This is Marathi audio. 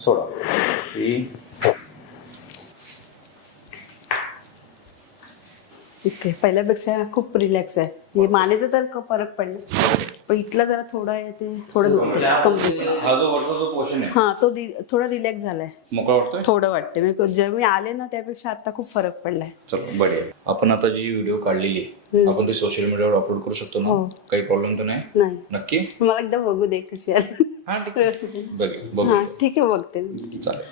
सोडा. ओके, पहिल्यापेक्षा खूप रिलॅक्स आहे. हे मानेचं तर फरक पडला, पण इथलं जरा थोडं आहे ते थोडं हा जो वरचा जो पोर्शन आहे हा तो थोडा रिलॅक्स झालाय, मोकळा वाटतोय थोडं वाटते. मी जेव्हा मी आले ना त्यापेक्षा आता खूप फरक पडलाय. चलो बढिया. आपण आता जी व्हिडिओ काढलेली आहे आपण ती सोशल मीडियावर अपलोड करू शकतो ना? काही प्रॉब्लेम तर नाही? नाही. नक्की? मला एकदा बघू दे कशी आहे. हा ठीक आहे. बघू. हा ठीक आहे, बघते. चालेल.